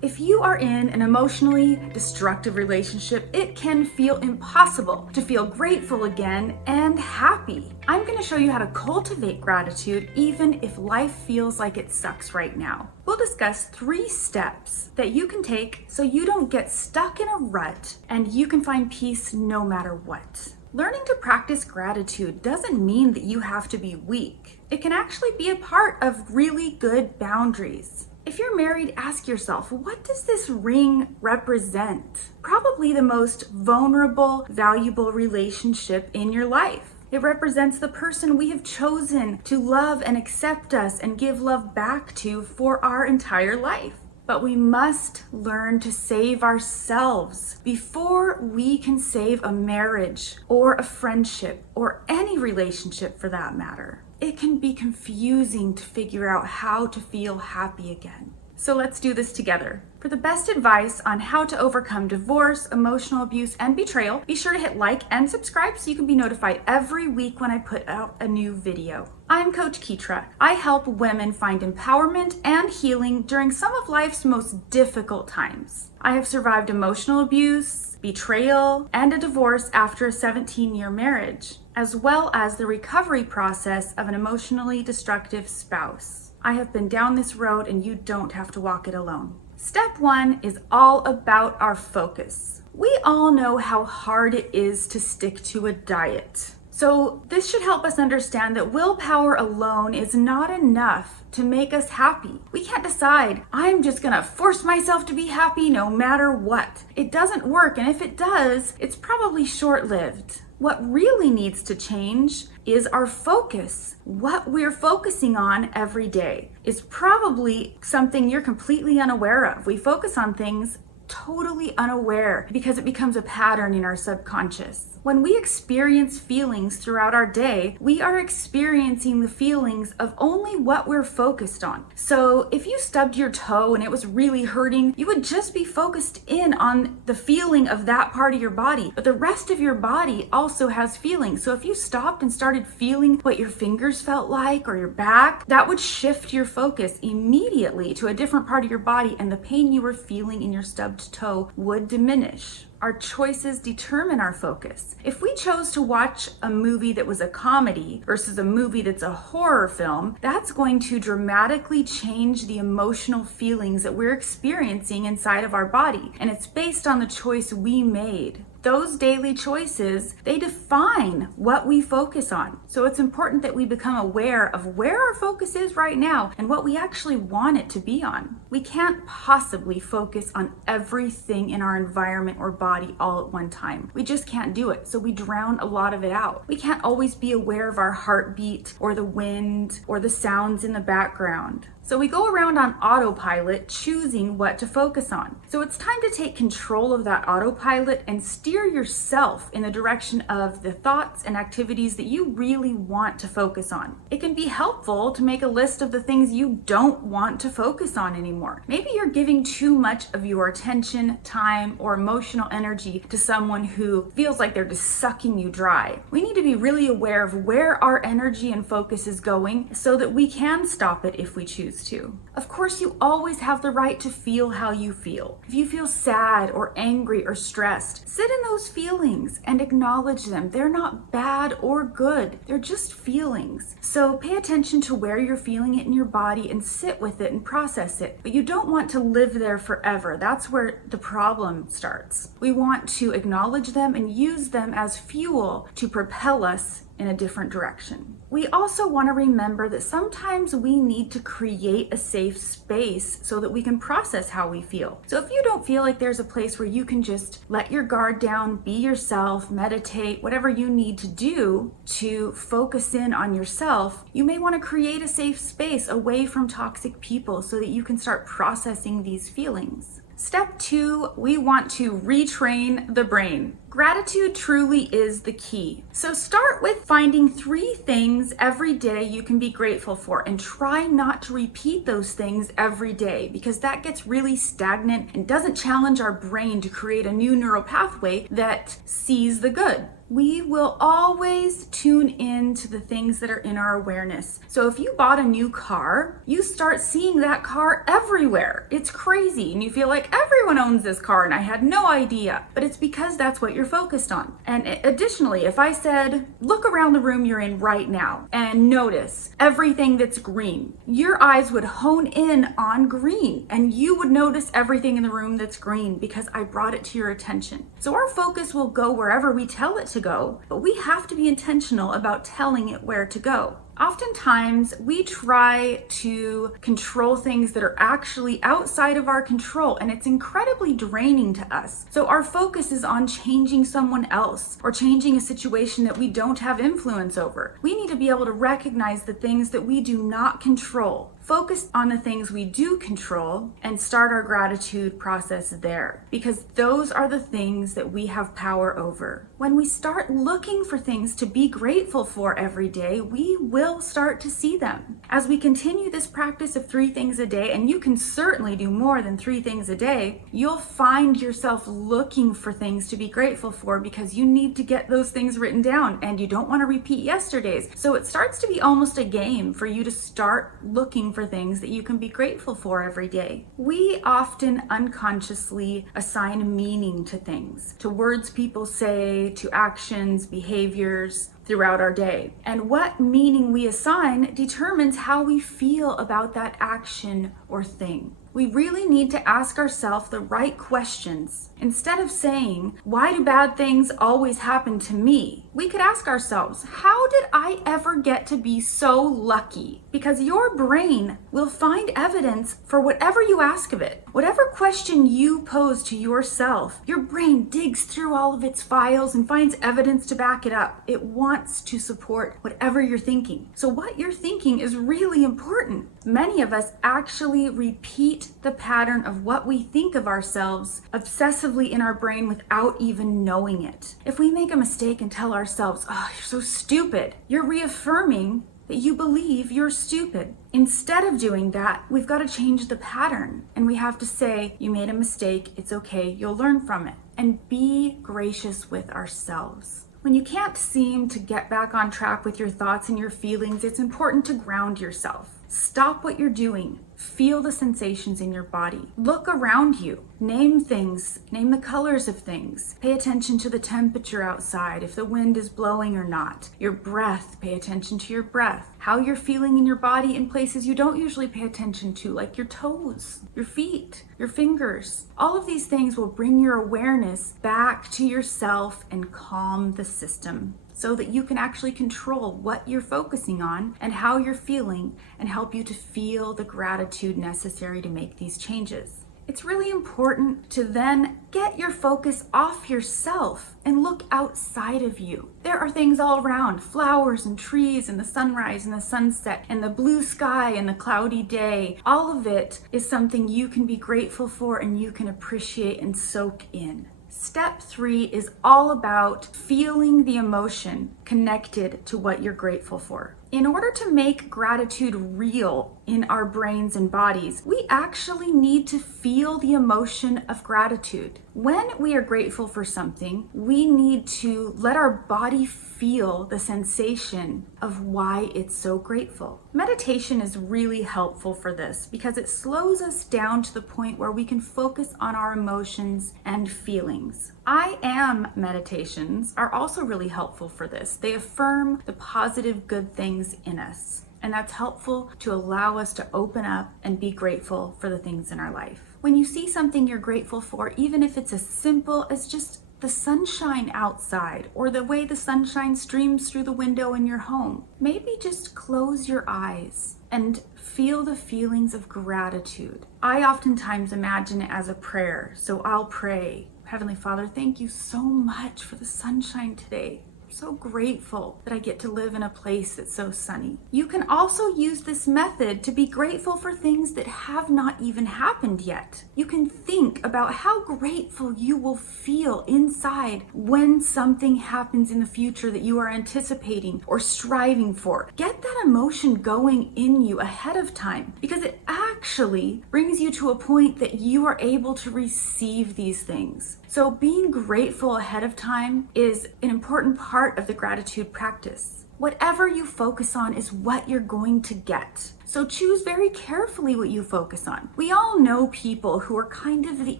If you are in an emotionally destructive relationship, it can feel impossible to feel grateful again and happy. I'm going to show you how to cultivate gratitude even if life feels like it sucks right now. We'll discuss 3 steps that you can take so you don't get stuck in a rut and you can find peace no matter what. Learning to practice gratitude doesn't mean that you have to be weak. It can actually be a part of really good boundaries. If you're married, ask yourself, what does this ring represent? Probably the most vulnerable, valuable relationship in your life. It represents the person we have chosen to love and accept us and give love back to for our entire life. But we must learn to save ourselves before we can save a marriage or a friendship or any relationship for that matter. It can be confusing to figure out how to feel happy again. So let's do this together. For the best advice on how to overcome divorce, emotional abuse, and betrayal, be sure to hit like and subscribe so you can be notified every week when I put out a new video. I'm Coach Ketra. I help women find empowerment and healing during some of life's most difficult times. I have survived emotional abuse, betrayal, and a divorce after a 17-year marriage, as well as the recovery process of an emotionally destructive spouse. I have been down this road and you don't have to walk it alone. Step 1 is all about our focus. We all know how hard it is to stick to a diet. So this should help us understand that willpower alone is not enough to make us happy. We can't decide, I'm just gonna force myself to be happy no matter what. It doesn't work, and if it does, it's probably short-lived. What really needs to change is our focus. What we're focusing on every day is probably something you're completely unaware of. We focus on things totally unaware because it becomes a pattern in our subconscious. When we experience feelings throughout our day, we are experiencing the feelings of only what we're focused on. So if you stubbed your toe and it was really hurting, you would just be focused in on the feeling of that part of your body. But the rest of your body also has feelings. So if you stopped and started feeling what your fingers felt like or your back, that would shift your focus immediately to a different part of your body, and the pain you were feeling in your stubbed toe would diminish. Our choices determine our focus. If we chose to watch a movie that was a comedy versus a movie that's a horror film, that's going to dramatically change the emotional feelings that we're experiencing inside of our body. And it's based on the choice we made. Those daily choices, they define what we focus on. So it's important that we become aware of where our focus is right now and what we actually want it to be on. We can't possibly focus on everything in our environment or body all at one time. We just can't do it. So we drown a lot of it out. We can't always be aware of our heartbeat or the wind or the sounds in the background. So we go around on autopilot choosing what to focus on. So it's time to take control of that autopilot and steer yourself in the direction of the thoughts and activities that you really want to focus on. It can be helpful to make a list of the things you don't want to focus on anymore. Maybe you're giving too much of your attention, time, or emotional energy to someone who feels like they're just sucking you dry. We need to be really aware of where our energy and focus is going so that we can stop it if we choose to. Of course, you always have the right to feel how you feel. If you feel sad or angry or stressed, sit in those feelings and acknowledge them. They're not bad or good. They're just feelings. So pay attention to where you're feeling it in your body and sit with it and process it. But you don't want to live there forever. That's where the problem starts. We want to acknowledge them and use them as fuel to propel us in a different direction. We also want to remember that sometimes we need to create a safe space so that we can process how we feel. So if you don't feel like there's a place where you can just let your guard down, be yourself, meditate, whatever you need to do to focus in on yourself, you may want to create a safe space away from toxic people so that you can start processing these feelings. Step 2, we want to retrain the brain. Gratitude truly is the key. So start with finding 3 things every day you can be grateful for, and try not to repeat those things every day because that gets really stagnant and doesn't challenge our brain to create a new neural pathway that sees the good. We will always tune in to the things that are in our awareness. So if you bought a new car, you start seeing that car everywhere. It's crazy, and you feel like everyone owns this car and I had no idea. But it's because that's what you're focused on. And additionally, if I said, look around the room you're in right now and notice everything that's green, your eyes would hone in on green, and you would notice everything in the room that's green because I brought it to your attention. So our focus will go wherever we tell it to go, but we have to be intentional about telling it where to go. Oftentimes, we try to control things that are actually outside of our control, and it's incredibly draining to us. So our focus is on changing someone else or changing a situation that we don't have influence over. We need to be able to recognize the things that we do not control, focus on the things we do control, and start our gratitude process there, because those are the things that we have power over. When we start looking for things to be grateful for every day, we will start to see them. As we continue this practice of 3 things a day, and you can certainly do more than 3 things a day, you'll find yourself looking for things to be grateful for because you need to get those things written down and you don't want to repeat yesterday's. So it starts to be almost a game for you to start looking for things that you can be grateful for every day. We often unconsciously assign meaning to things, to words people say, to actions, behaviors throughout our day. And what meaning we assign determines how we feel about that action or thing. We really need to ask ourselves the right questions. Instead of saying, why do bad things always happen to me? We could ask ourselves, how did I ever get to be so lucky? Because your brain will find evidence for whatever you ask of it. Whatever question you pose to yourself, your brain digs through all of its files and finds evidence to back it up. It wants to support whatever you're thinking. So what you're thinking is really important. Many of us actually repeat the pattern of what we think of ourselves obsessively in our brain without even knowing it. If we make a mistake and tell ourselves, oh, you're so stupid, you're reaffirming that you believe you're stupid. Instead of doing that, we've got to change the pattern, and we have to say, you made a mistake, it's okay, you'll learn from it. And be gracious with ourselves. When you can't seem to get back on track with your thoughts and your feelings, it's important to ground yourself. Stop what you're doing. Feel the sensations in your body. Look around you. Name things. Name the colors of things. Pay attention to the temperature outside, if the wind is blowing or not. Your breath. Pay attention to your breath. How you're feeling in your body in places you don't usually pay attention to, like your toes, your feet, your fingers. All of these things will bring your awareness back to yourself and calm the system, so that you can actually control what you're focusing on and how you're feeling, and help you to feel the gratitude necessary to make these changes. It's really important to then get your focus off yourself and look outside of you. There are things all around, flowers and trees and the sunrise and the sunset and the blue sky and the cloudy day. All of it is something you can be grateful for and you can appreciate and soak in. Step 3 is all about feeling the emotion connected to what you're grateful for. In order to make gratitude real in our brains and bodies, we actually need to feel the emotion of gratitude. When we are grateful for something, we need to let our body feel the sensation of why it's so grateful. Meditation is really helpful for this because it slows us down to the point where we can focus on our emotions and feelings. I am meditations are also really helpful for this. They affirm the positive good things in us, and that's helpful to allow us to open up and be grateful for the things in our life. When you see something you're grateful for, even if it's as simple as just the sunshine outside or the way the sunshine streams through the window in your home, maybe just close your eyes and feel the feelings of gratitude. I oftentimes imagine it as a prayer, so I'll pray, Heavenly Father, thank you so much for the sunshine today. so grateful that I get to live in a place that's so sunny. You can also use this method to be grateful for things that have not even happened yet. You can think about how grateful you will feel inside when something happens in the future that you are anticipating or striving for. Get that emotion going in you ahead of time, because it actually brings you to a point that you are able to receive these things. So being grateful ahead of time is an important part of the gratitude practice. Whatever you focus on is what you're going to get. So choose very carefully what you focus on. We all know people who are kind of the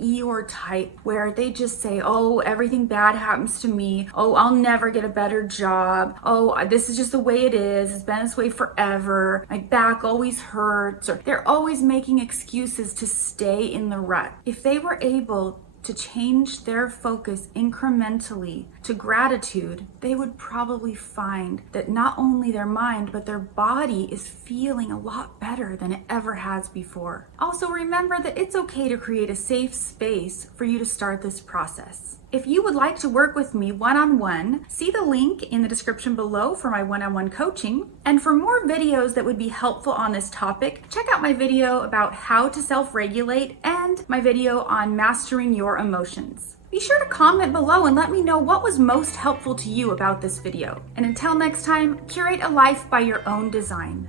Eeyore type, where they just say, oh, everything bad happens to me. Oh, I'll never get a better job. Oh, this is just the way it is. It's been this way forever. My back always hurts. Or they're always making excuses to stay in the rut. If they were able to change their focus incrementally to gratitude, they would probably find that not only their mind, but their body is feeling a lot better than it ever has before. Also, remember that it's okay to create a safe space for you to start this process. If you would like to work with me one-on-one, see the link in the description below for my one-on-one coaching. And for more videos that would be helpful on this topic, check out my video about how to self-regulate and my video on mastering your emotions. Be sure to comment below and let me know what was most helpful to you about this video. And until next time, curate a life by your own design.